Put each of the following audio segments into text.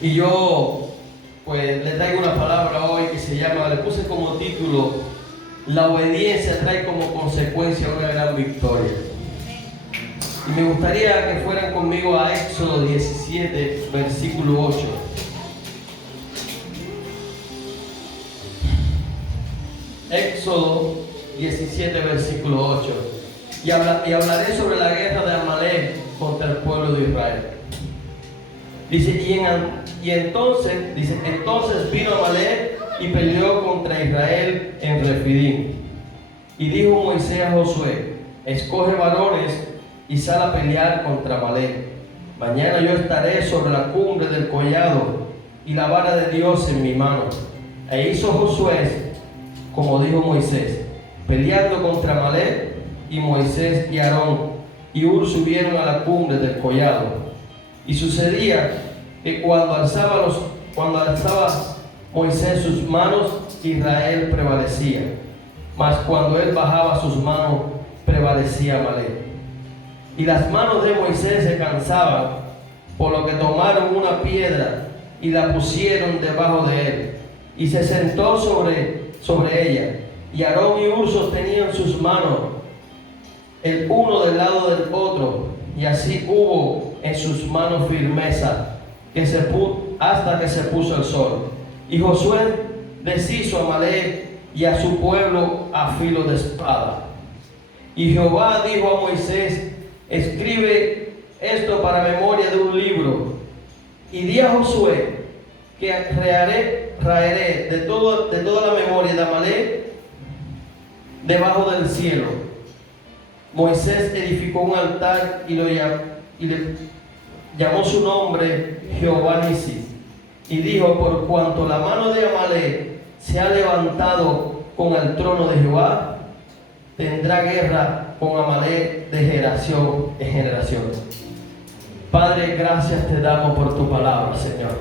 Y yo pues le traigo una palabra hoy que se llama, le puse como título: la obediencia trae como consecuencia una gran victoria. Y me gustaría que fueran conmigo a Éxodo 17, versículo 8. Éxodo 17, versículo 8. Y hablaré sobre la guerra de Amalek contra el pueblo de Israel. Dice, entonces vino Amalek y peleó contra Israel en Refidim. Y dijo Moisés a Josué: escoge varones y sal a pelear contra Amalek. Mañana yo estaré sobre la cumbre del collado y la vara de Dios en mi mano. E hizo Josué como dijo Moisés, peleando contra Amalek, y Moisés y Aarón y Hur subieron a la cumbre del collado. Y sucedía que cuando alzaba Moisés sus manos, Israel prevalecía, mas cuando él bajaba sus manos, prevalecía Amalek. Y las manos de Moisés se cansaban, por lo que tomaron una piedra y la pusieron debajo de él, y se sentó sobre ella. Y Aarón y Hur sostenían sus manos, el uno del lado del otro, y así hubo en sus manos firmeza hasta que se puso el sol. Y Josué deshizo a Amalek y a su pueblo a filo de espada. Y Jehová dijo a Moisés: escribe esto para memoria de un libro, y di a Josué que raeré de toda la memoria de Amalek debajo del cielo. Moisés edificó un altar y le llamó su nombre Jehová Nissi, y dijo: por cuanto la mano de Amalek se ha levantado con el trono de Jehová, tendrá guerra con Amalek de generación en generación. Padre, gracias te damos por tu palabra, Señor.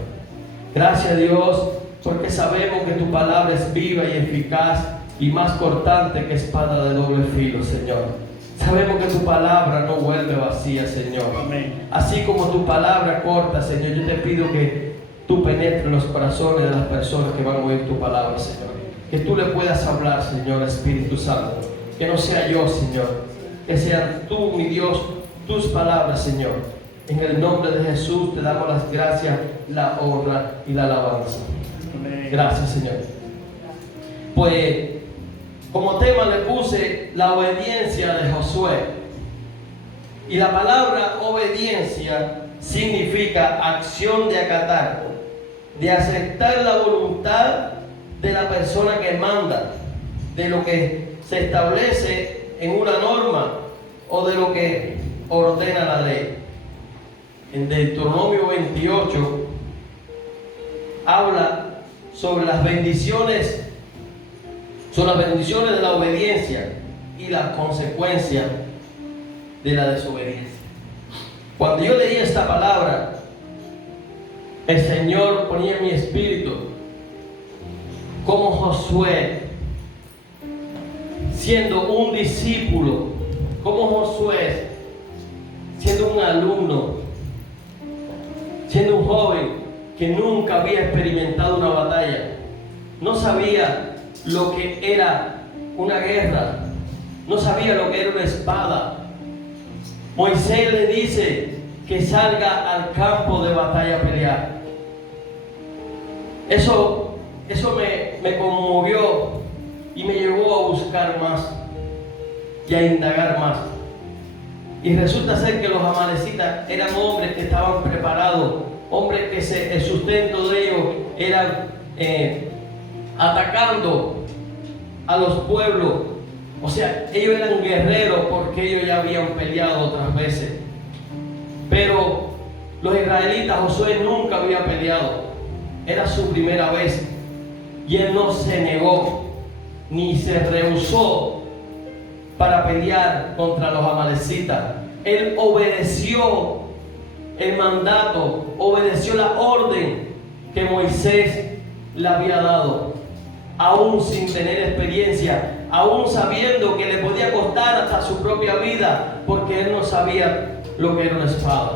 Gracias, Dios, porque sabemos que tu palabra es viva y eficaz y más cortante que espada de doble filo, Señor. Sabemos que tu palabra no vuelve vacía, Señor. Amén. Así como tu palabra corta, Señor, yo te pido que tú penetres los corazones de las personas que van a oír tu palabra, Señor. Que tú le puedas hablar, Señor, Espíritu Santo. Que no sea yo, Señor. Que sean tú, mi Dios, tus palabras, Señor. En el nombre de Jesús te damos las gracias, la honra y la alabanza. Amén. Gracias, Señor. Pues, como tema le puse la obediencia de Josué. Y la palabra obediencia significa acción de acatar, de aceptar la voluntad de la persona que manda, de lo que se establece en una norma o de lo que ordena la ley. En Deuteronomio 28 habla sobre las bendiciones de la obediencia y las consecuencias de la desobediencia. Cuando yo leí esta palabra, el Señor ponía en mi espíritu como Josué, siendo un discípulo, como Josué, siendo un alumno, siendo un joven que nunca había experimentado una batalla, no sabía lo que era una guerra, no sabía lo que era una espada. Moisés le dice que salga al campo de batalla a pelear. Eso me conmovió y me llevó a buscar más y a indagar más. Y resulta ser que los amalecitas eran hombres que estaban preparados, hombres que el sustento de ellos era atacando a los pueblos. O sea, ellos eran guerreros porque ellos ya habían peleado otras veces. Pero los israelitas, Josué nunca había peleado. Era su primera vez. Y él no se negó ni se rehusó para pelear contra los amalecitas. Él obedeció el mandato, obedeció la orden que Moisés le había dado, aún sin tener experiencia, aún sabiendo que le podía costar hasta su propia vida, porque él no sabía lo que era una espada.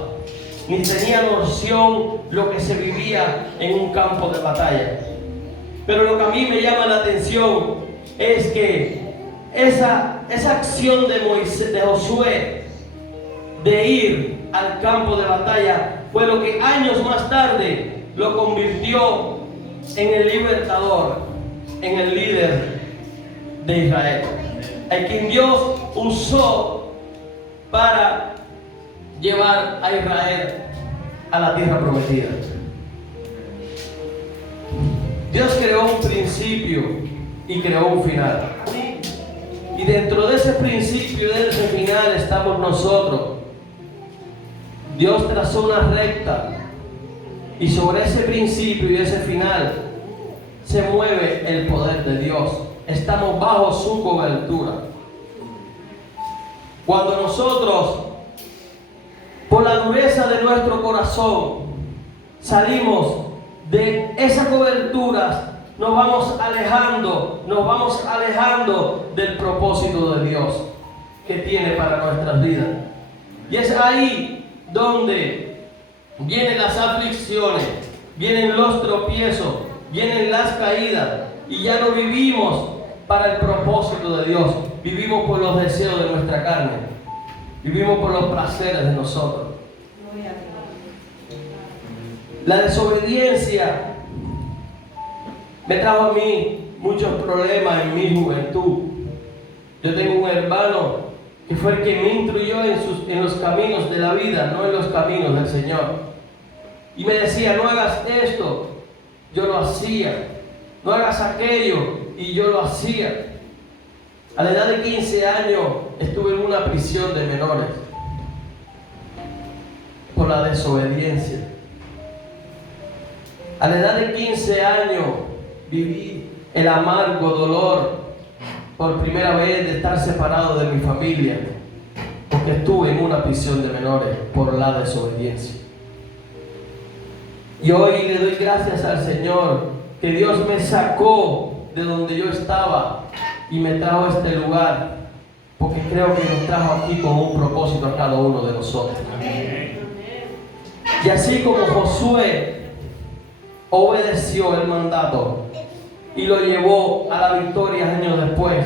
ni tenía noción lo que se vivía en un campo de batalla. Pero lo que a mí me llama la atención es que esa acción de Josué, de ir al campo de batalla, fue lo que años más tarde lo convirtió en el libertador, en el líder de Israel, a quien Dios usó para llevar a Israel a la tierra prometida. Dios creó un principio y creó un final. Y dentro de ese principio y de ese final estamos nosotros. Dios trazó una recta y sobre ese principio y ese final se mueve el poder de Dios. Estamos bajo su cobertura. Cuando nosotros, por la dureza de nuestro corazón, salimos de esa cobertura, nos vamos alejando del propósito de Dios que tiene para nuestras vidas. Y es ahí donde vienen las aflicciones, vienen los tropiezos, vienen las caídas, y ya no vivimos para el propósito de Dios, vivimos por los deseos de nuestra carne, vivimos por los placeres de nosotros. La desobediencia me trajo a mí muchos problemas en mi juventud. Yo tengo un hermano que fue el que me instruyó en los caminos de la vida, no en los caminos del Señor. Y me decía: no hagas esto, yo lo hacía. No hagas aquello, y yo lo hacía. A la edad de 15 años estuve en una prisión de menores por la desobediencia. A la edad de 15 años viví el amargo dolor por primera vez de estar separado de mi familia, porque estuve en una prisión de menores por la desobediencia. Y hoy le doy gracias al Señor que Dios me sacó de donde yo estaba y me trajo a este lugar, porque creo que nos trajo aquí con un propósito a cada uno de nosotros. Y así como Josué obedeció el mandato y lo llevó a la victoria años después,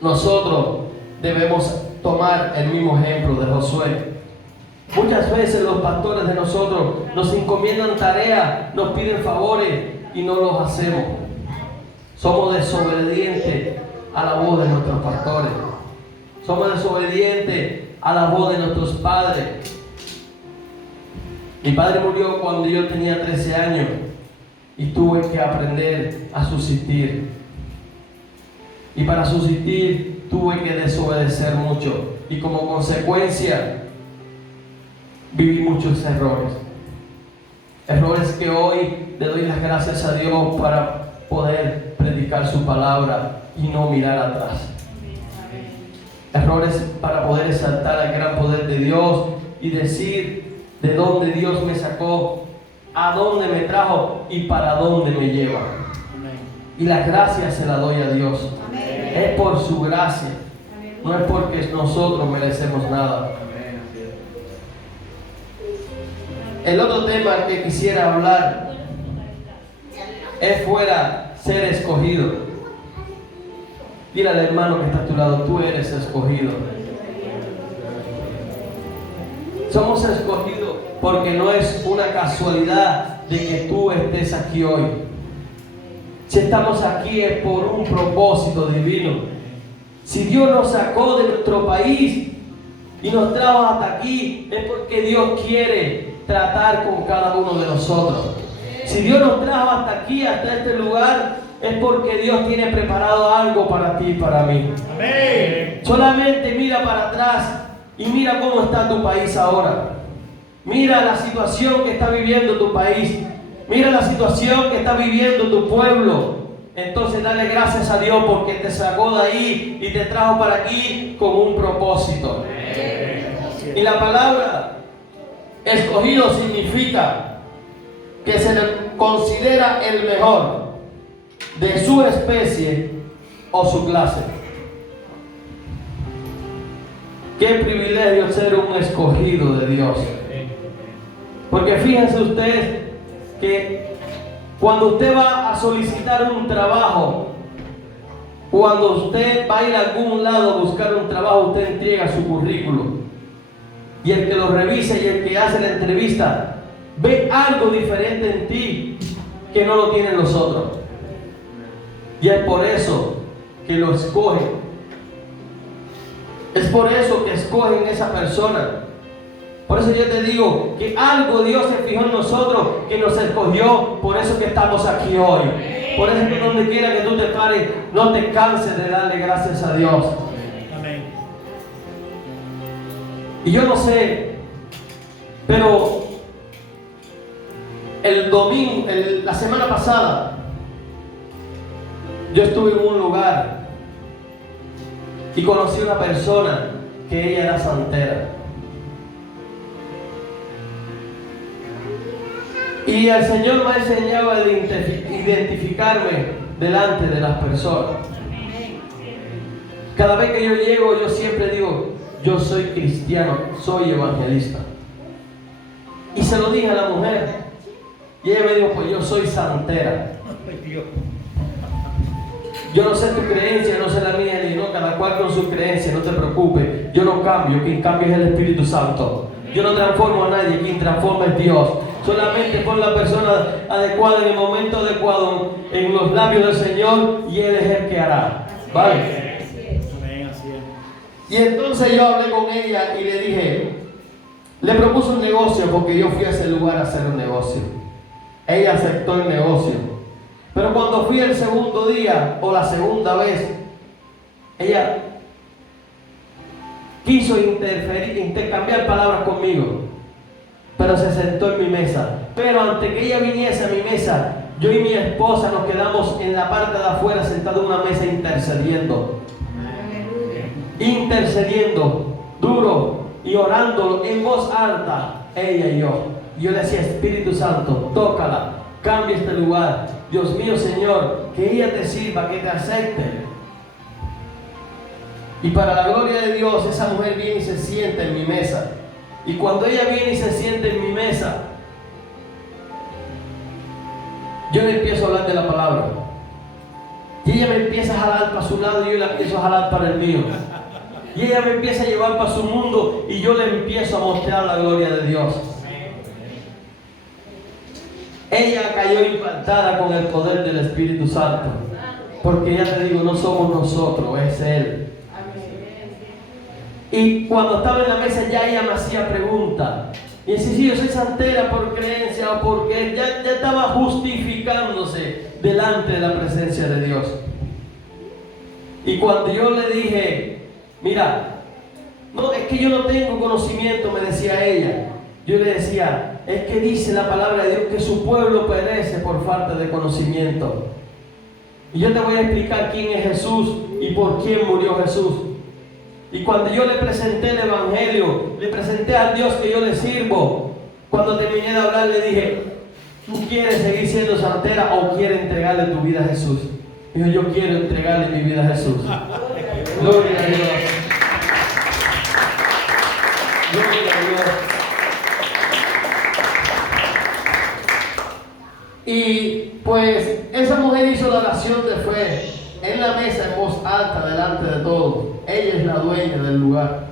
nosotros debemos tomar el mismo ejemplo de Josué. Muchas veces los pastores de nosotros nos encomiendan tareas, nos piden favores y no los hacemos. Somos desobedientes a la voz de nuestros pastores. Somos desobedientes a la voz de nuestros padres. Mi padre murió cuando yo tenía 13 años y tuve que aprender a subsistir. Y para subsistir tuve que desobedecer mucho. Y como consecuencia viví muchos errores. Errores que hoy le doy las gracias a Dios para poder predicar su palabra y no mirar atrás. Errores para poder exaltar al gran poder de Dios y decir de dónde Dios me sacó, a dónde me trajo y para dónde me lleva. Y las gracias se las doy a Dios. Es por su gracia, no es porque nosotros merecemos nada. El otro tema que quisiera hablar es fuera ser escogido. Dile al hermano que está a tu lado: tú eres escogido. Somos escogidos porque no es una casualidad de que tú estés aquí hoy. Si estamos aquí es por un propósito divino. Si Dios nos sacó de nuestro país y nos trajo hasta aquí, es porque Dios quiere tratar con cada uno de nosotros. Si Dios nos trajo hasta aquí, hasta este lugar, es porque Dios tiene preparado algo para ti y para mí. Amén. Solamente mira para atrás y mira cómo está tu país ahora. Mira la situación que está viviendo tu país. Mira la situación que está viviendo tu pueblo. Entonces dale gracias a Dios porque te sacó de ahí y te trajo para aquí con un propósito. Y la palabra escogido significa que se le considera el mejor de su especie o su clase. Qué privilegio ser un escogido de Dios. Porque fíjense ustedes que cuando usted va a solicitar un trabajo, cuando usted va a ir a algún lado a buscar un trabajo, usted entrega su currículum. Y el que lo revisa y el que hace la entrevista ve algo diferente en ti que no lo tienen los otros. Y es por eso que lo escogen. Es por eso que escogen esa persona. Por eso yo te digo que algo Dios se fijó en nosotros, que nos escogió, por eso que estamos aquí hoy. Por eso que donde quiera que tú te pares, no te canses de darle gracias a Dios. Amén. Y yo no sé, pero el domingo, la semana pasada, yo estuve en un lugar y conocí a una persona que ella era santera. Y el Señor me ha enseñado a identificarme delante de las personas. Cada vez que yo llego, yo siempre digo, yo soy cristiano, soy evangelista. Y se lo dije a la mujer. Y ella me dijo, pues yo soy santera. Yo no sé tu creencia, no sé la mía, ni no, cada cual con su creencia, no te preocupes. Yo no cambio, quien cambia es el Espíritu Santo. Yo no transformo a nadie, quien transforma es Dios. Solamente pon la persona adecuada en el momento adecuado en los labios del Señor y Él es el que hará. ¿Vale? Y entonces yo hablé con ella y le dije, le propuse un negocio porque yo fui a ese lugar a hacer un negocio. Ella aceptó el negocio. Pero cuando fui el segundo día o la segunda vez, ella quiso intercambiar palabras conmigo. Pero se sentó en mi mesa. Pero antes que ella viniese a mi mesa, yo y mi esposa nos quedamos en la parte de afuera sentados en una mesa intercediendo. Intercediendo duro y orando en voz alta, ella y yo. Yo le decía, Espíritu Santo, tócala, cambia este lugar. Dios mío, Señor, que ella te sirva, que te acepte. Y para la gloria de Dios, esa mujer viene y se sienta en mi mesa. Y cuando ella viene y se siente en mi mesa, yo le empiezo a hablar de la palabra. Y ella me empieza a jalar para su lado y yo la empiezo a jalar para el mío. Y ella me empieza a llevar para su mundo y yo le empiezo a mostrar la gloria de Dios. Ella cayó impactada con el poder del Espíritu Santo. Porque ya te digo, no somos nosotros, es Él. Y cuando estaba en la mesa ya ella me hacía preguntas. Y decía, sí, yo soy santera por creencia o porque ya estaba justificándose delante de la presencia de Dios. Y cuando yo le dije, mira, no, es que yo no tengo conocimiento, me decía ella. Yo le decía, es que dice la palabra de Dios que su pueblo perece por falta de conocimiento. Y yo te voy a explicar quién es Jesús y por quién murió Jesús. Y cuando yo le presenté el Evangelio, le presenté al Dios que yo le sirvo, cuando terminé de hablar le dije, ¿tú quieres seguir siendo santera o quieres entregarle tu vida a Jesús? Dijo, yo quiero entregarle mi vida a Jesús. Gloria a Dios. Gloria a Dios. Y pues esa mujer hizo la oración de fe en la mesa en voz alta delante de todos. Ella es la dueña del lugar.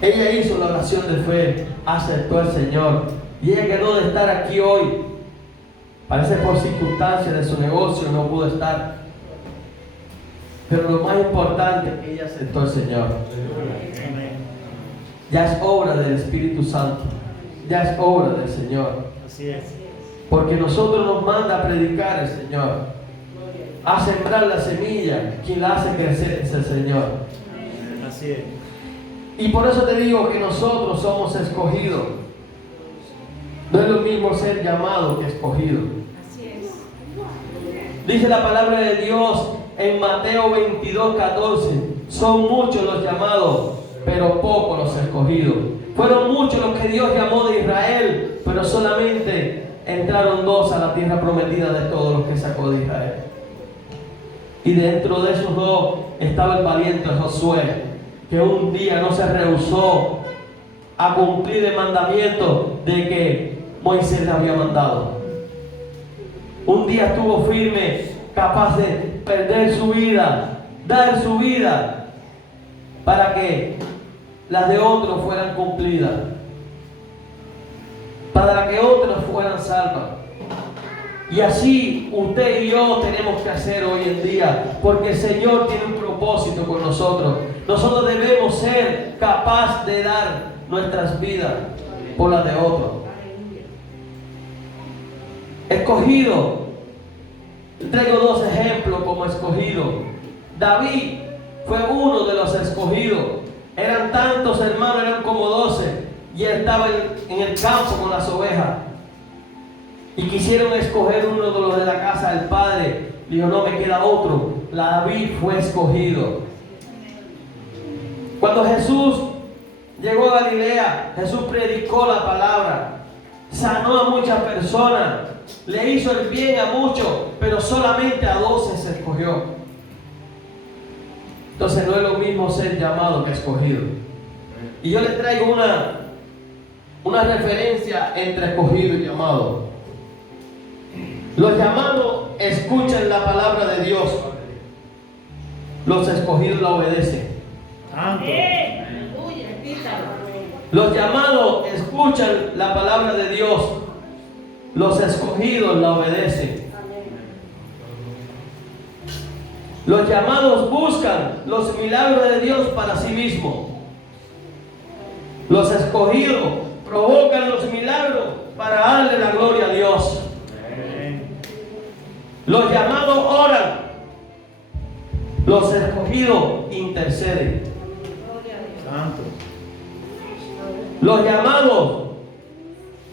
Ella hizo la oración de fe, aceptó al Señor y ella quedó de estar aquí hoy. Parece por circunstancias de su negocio no pudo estar. Pero lo más importante es que ella aceptó al Señor. Ya es obra del Espíritu Santo. Ya es obra del Señor. Así es. Porque nosotros nos manda a predicar el Señor. A sembrar la semilla, quien la hace crecer es el Señor. Así es. Y por eso te digo que nosotros somos escogidos. No es lo mismo ser llamado que escogido. Así es. Dice la palabra de Dios en Mateo 22:14. Son muchos los llamados, pero pocos los escogidos. Fueron muchos los que Dios llamó de Israel, pero solamente entraron 2 a la tierra prometida de todos los que sacó de Israel. Y dentro de esos 2 estaba el valiente Josué, que un día no se rehusó a cumplir el mandamiento de que Moisés le había mandado. Un día estuvo firme, capaz de perder su vida, dar su vida, para que las de otros fueran cumplidas, para que otros fueran salvas. Y así usted y yo tenemos que hacer hoy en día, porque el Señor tiene un propósito con nosotros. Nosotros debemos ser capaces de dar nuestras vidas por las de otros. Escogido. Traigo dos ejemplos como escogido. David fue uno de los escogidos. Eran tantos hermanos, eran como 12. Y él estaba en el campo con las ovejas. Y quisieron escoger uno de los de la casa del padre. Dijo, no, me queda otro. David fue escogido. Cuando Jesús llegó a Galilea, Jesús predicó la palabra. Sanó a muchas personas. Le hizo el bien a muchos, pero solamente a 12 se escogió. Entonces no es lo mismo ser llamado que escogido. Y yo les traigo una referencia entre escogido y llamado. Los llamados escuchan la palabra de Dios. Los escogidos la obedecen. Los llamados escuchan la palabra de Dios. Los escogidos la obedecen. Los llamados buscan los milagros de Dios para sí mismos. Los escogidos provocan los milagros para darle la gloria a Dios. Los llamados oran. Los escogidos interceden. Los llamados,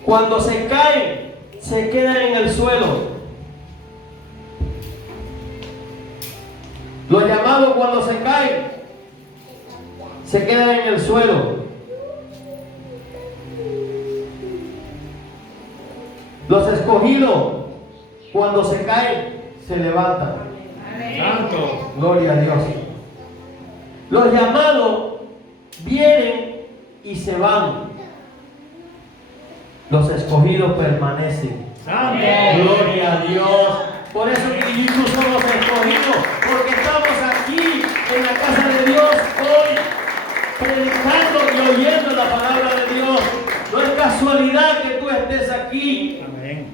cuando se caen, se quedan en el suelo. Los llamados, cuando se caen, se quedan en el suelo. Los escogidos, cuando se caen, se levantan. Santo. Gloria a Dios. Los llamados vienen y se van. Los escogidos permanecen. Amén. Gloria a Dios. Por eso que incluso somos escogidos, porque estamos aquí en la casa de Dios hoy, predicando y oyendo la palabra de Dios. No es casualidad que tú estés aquí. Amén.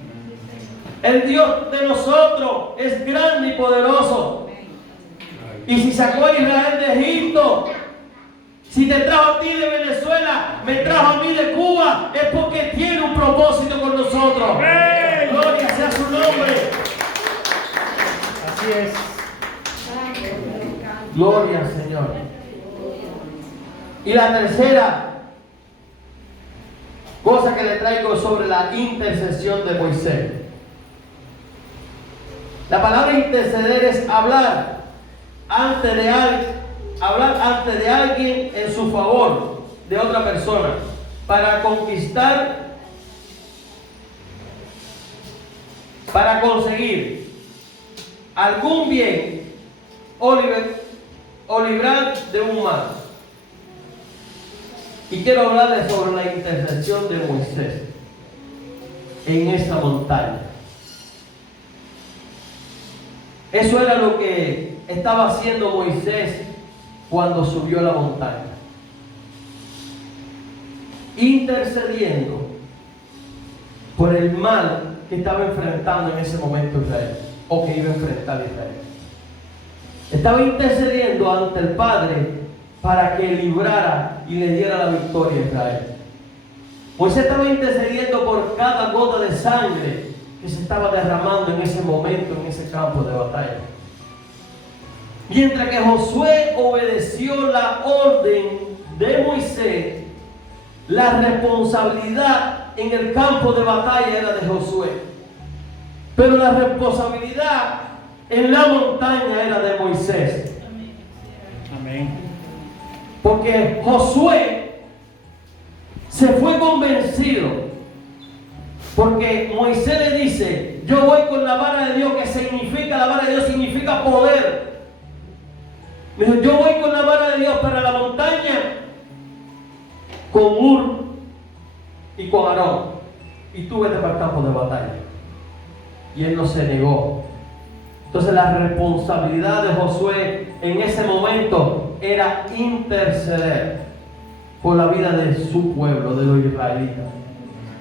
El Dios de nosotros es grande y poderoso. Y si sacó a Israel de Egipto, si te trajo a ti de Venezuela, me trajo a mí de Cuba, es porque tiene un propósito con nosotros. ¡Hey! Gloria sea su nombre. Así es. Gloria al Señor. Y la tercera cosa que le traigo sobre la intercesión de Moisés. La palabra interceder es hablar ante de alguien en su favor, de otra persona, para conquistar, para conseguir algún bien o librar de un mal. Y quiero hablarles sobre la intercesión de Moisés en esa montaña. Eso era lo que estaba haciendo Moisés cuando subió a la montaña. Intercediendo por el mal que estaba enfrentando en ese momento Israel, o que iba a enfrentar Israel. Estaba intercediendo ante el Padre para que librara y le diera la victoria a Israel. Moisés estaba intercediendo por cada gota de sangre que se estaba derramando en ese momento, en ese campo de batalla. Mientras que Josué obedeció la orden de Moisés, la responsabilidad en el campo de batalla era de Josué, pero la responsabilidad en la montaña era de Moisés. Amén. Porque Josué se fue convencido, porque Moisés le dice: yo voy con la vara de Dios, que significa, la vara de Dios significa poder. Me dijo: yo voy con la vara de Dios para la montaña con Ur, y con Aarón, y tú vete para el campo de batalla. Y él no se negó. Entonces la responsabilidad de Josué en ese momento era interceder por la vida de su pueblo, de los israelitas.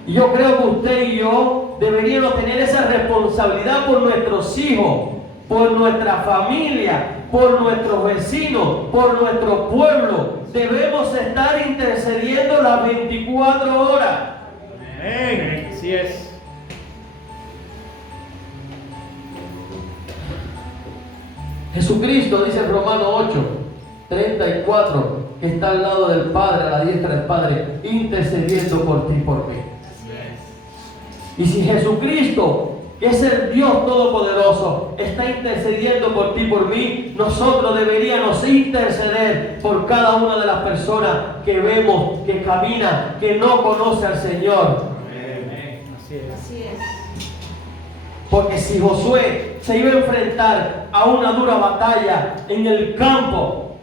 Y yo creo que usted y yo deberíamos tener esa responsabilidad por nuestros hijos, por nuestra familia, por nuestros vecinos, por nuestro pueblo. Debemos estar intercediendo las 24 horas. Amén. Así es. Jesucristo dice en Romanos 8:34 que está al lado del Padre, a la diestra del Padre, intercediendo por ti y por mí. Y si Jesucristo, que es el Dios Todopoderoso, está intercediendo por ti y por mí, nosotros deberíamos interceder por cada una de las personas que vemos, que camina, que no conoce al Señor. Amén. Así es. Así es. Porque si Josué se iba a enfrentar a una dura batalla en el campo,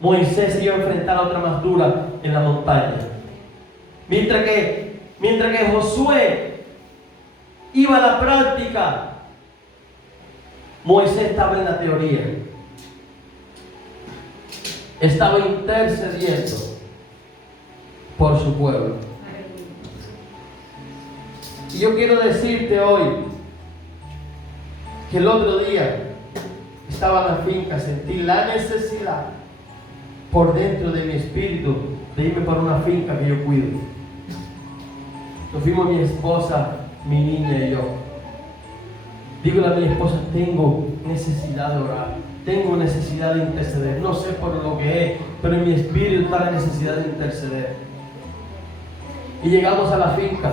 Moisés se iba a enfrentar a otra más dura en la montaña. Mientras que Josué iba a la práctica, Moisés estaba en la teoría. Estaba intercediendo por su pueblo. Y yo quiero decirte hoy que el otro día estaba en la finca, sentí la necesidad por dentro de mi espíritu de irme para una finca que yo cuido. Nos fuimos mi esposa, mi niña y yo. Dígole a mi esposa, tengo necesidad de orar, tengo necesidad de interceder. No sé por lo que es, pero en mi espíritu está la necesidad de interceder. Y llegamos a la finca.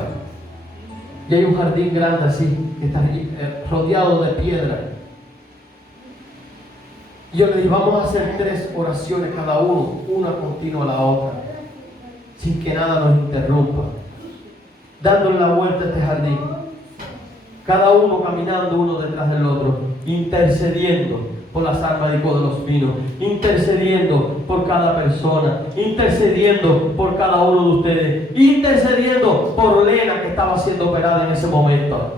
Y hay un jardín grande así, que está rodeado de piedra. Y yo le dije, vamos a hacer 3 oraciones cada uno, una continua a la otra, sin que nada nos interrumpa. Dándole la vuelta a este jardín. Cada uno caminando uno detrás del otro, intercediendo por las almas de los vinos, intercediendo por cada persona, intercediendo por cada uno de ustedes, intercediendo por Lena que estaba siendo operada en ese momento.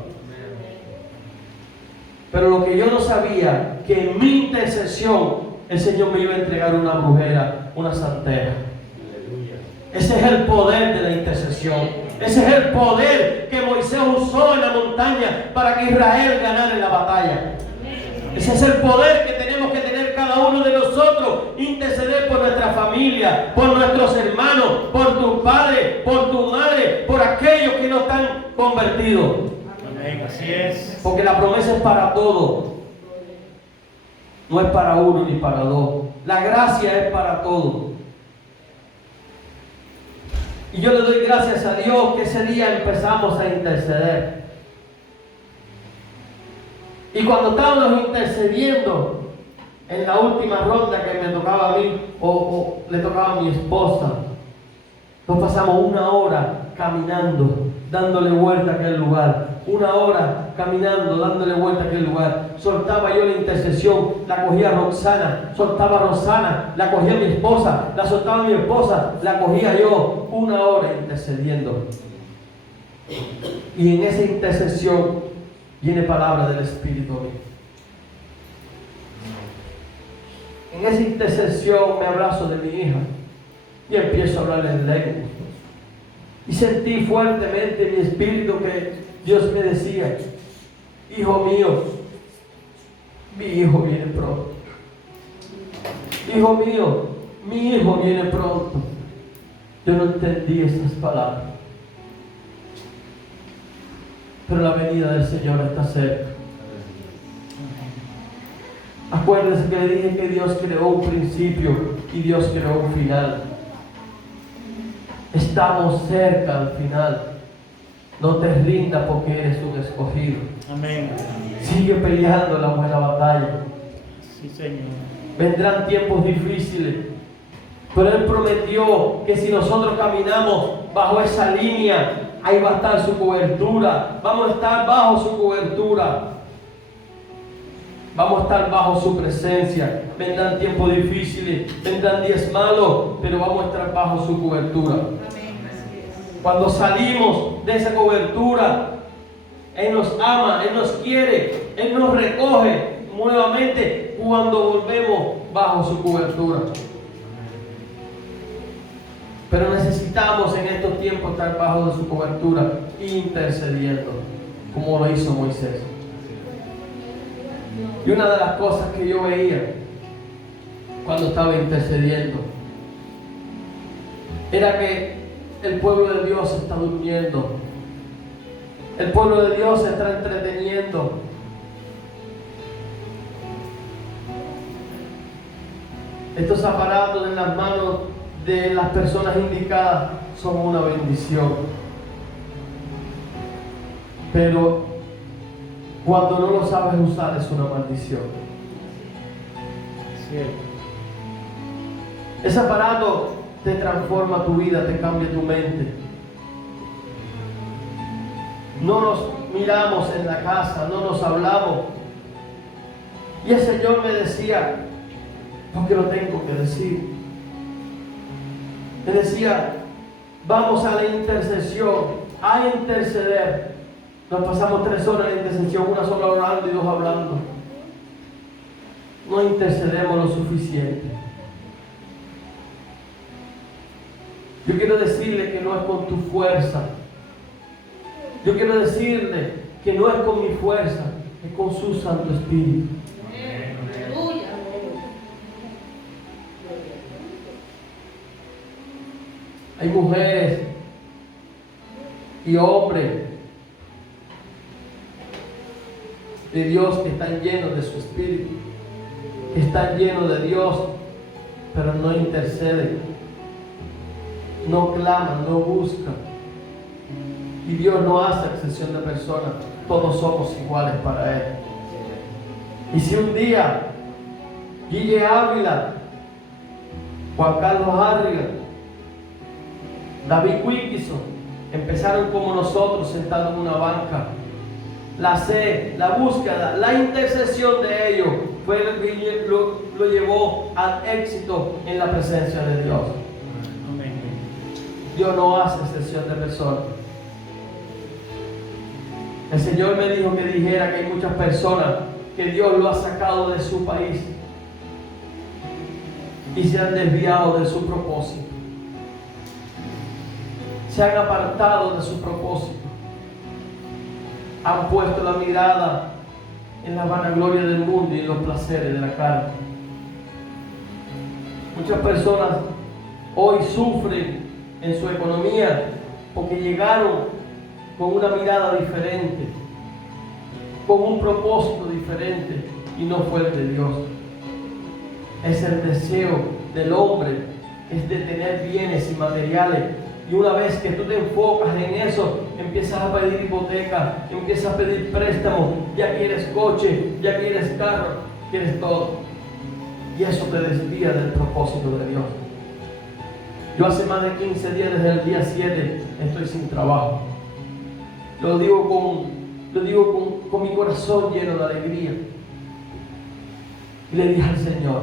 Pero lo que yo no sabía, que en mi intercesión el Señor me iba a entregar una brujera, una santera. Ese es el poder de la intercesión. Ese es el poder que Moisés usó en la montaña para que Israel ganara en la batalla. Ese es el poder que tenemos que tener cada uno de nosotros. Interceder por nuestra familia, por nuestros hermanos, por tu padre, por tu madre, por aquellos que no están convertidos. Amén. Así es. Porque la promesa es para todos. No es para uno ni para dos. La gracia es para todos. Y yo le doy gracias a Dios que ese día empezamos a interceder. Y cuando estábamos intercediendo en la última ronda que me tocaba a mí o le tocaba a mi esposa, nos pasamos 1 hora caminando, dándole vuelta a aquel lugar. 1 hora caminando, dándole vuelta a aquel lugar. Soltaba yo la intercesión, la cogía Roxana, soltaba a Rosana, la cogía mi esposa, la soltaba mi esposa, la cogía yo. 1 hora intercediendo. Y en esa intercesión viene palabra del Espíritu mío. En esa intercesión me abrazo de mi hija y empiezo a hablarle en lengua. Y sentí fuertemente en mi espíritu que Dios me decía, hijo mío, mi hijo viene pronto. Hijo mío, mi hijo viene pronto. Yo no entendí esas palabras. Pero la venida del Señor está cerca. Acuérdense que le dije que Dios creó un principio y Dios creó un final. Estamos cerca al final. No te rindas porque eres un escogido. Amén. Sigue peleando la buena batalla. Sí, Señor. Vendrán tiempos difíciles, pero Él prometió que si nosotros caminamos bajo esa línea, ahí va a estar su cobertura. Vamos a estar bajo su cobertura. Vamos a estar bajo su presencia. Vendrán tiempos difíciles, vendrán días malos, pero vamos a estar bajo su cobertura. Amén. Así es. Cuando salimos de esa cobertura, Él nos ama, Él nos quiere, Él nos recoge nuevamente cuando volvemos bajo su cobertura. Pero necesitamos en estos tiempos estar bajo de su cobertura, intercediendo, como lo hizo Moisés. Y una de las cosas que yo veía cuando estaba intercediendo era que el pueblo de Dios está durmiendo. El pueblo de Dios se está entreteniendo. Estos aparatos en las manos de las personas indicadas son una bendición. Pero cuando no lo sabes usar es una maldición. Cierto. Ese aparato te transforma tu vida, te cambia tu mente. No nos miramos en la casa, no nos hablamos. Y el Señor me decía, porque lo tengo que decir. Me decía, vamos a la intercesión, a interceder. Nos pasamos 3 horas en intercesión, 1 sola orando y 2 hablando. No intercedemos lo suficiente. Yo quiero decirle que no es con tu fuerza. Yo quiero decirle que no es con mi fuerza, es con su Santo Espíritu. Hay mujeres y hombres de Dios que están llenos de su Espíritu, que están llenos de Dios, pero no interceden, no claman, no buscan. Y Dios no hace excepción de personas, todos somos iguales para Él. Y si un día Guille Ávila, Juan Carlos Arriga, David Wilkinson empezaron como nosotros sentados en una banca, la sed, la búsqueda, la intercesión de ellos fue lo que lo llevó al éxito en la presencia de Dios. Dios no hace excepción de personas. El Señor me dijo que dijera que hay muchas personas que Dios lo ha sacado de su país y se han desviado de su propósito. Se han apartado de su propósito. Han puesto la mirada en la vanagloria del mundo y en los placeres de la carne. Muchas personas hoy sufren en su economía porque llegaron con una mirada diferente, con un propósito diferente y no fue el de Dios. Es el deseo del hombre, es de tener bienes y materiales. Y una vez que tú te enfocas en eso, empiezas a pedir hipoteca, empiezas a pedir préstamo, ya quieres coche, ya quieres carro, quieres todo. Y eso te desvía del propósito de Dios. Yo hace más de 15 días, desde el día 7, estoy sin trabajo. Lo digo con mi corazón lleno de alegría. Y le dije al Señor,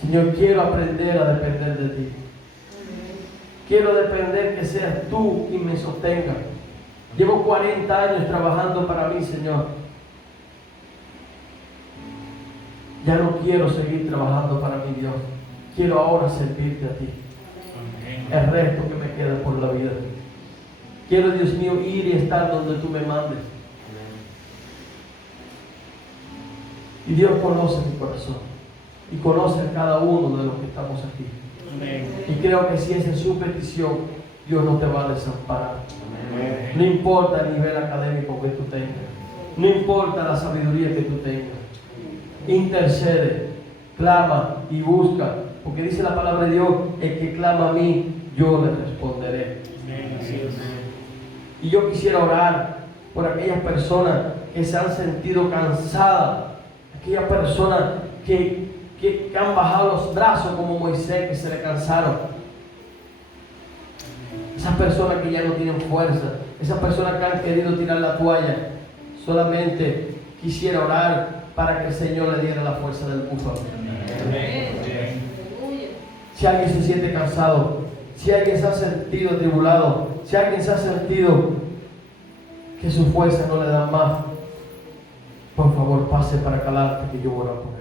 Señor, quiero aprender a depender de ti. Quiero depender que seas tú quien me sostenga. Llevo 40 años trabajando para mí, Señor. Ya no quiero seguir trabajando para mi Dios. Quiero ahora servirte a ti. El resto que me queda por la vida. Quiero, Dios mío, ir y estar donde tú me mandes. Y Dios conoce mi corazón. Y conoce a cada uno de los que estamos aquí. Y creo que si esa es su petición, Dios no te va a desamparar. No importa el nivel académico que tú tengas. No importa la sabiduría que tú tengas. Intercede, clama y busca. Porque dice la palabra de Dios, el que clama a mí, yo le responderé. Y yo quisiera orar por aquellas personas que se han sentido cansadas, aquellas personas que han bajado los brazos como Moisés, que se le cansaron. Esas personas que ya no tienen fuerza, esas personas que han querido tirar la toalla. Solamente quisiera orar para que el Señor le diera la fuerza del búfalo. Si alguien se siente cansado, Si alguien se ha sentido tribulado, si alguien se ha sentido que su fuerza no le da más, por favor pase para acá adelante que yo voy a orar por él.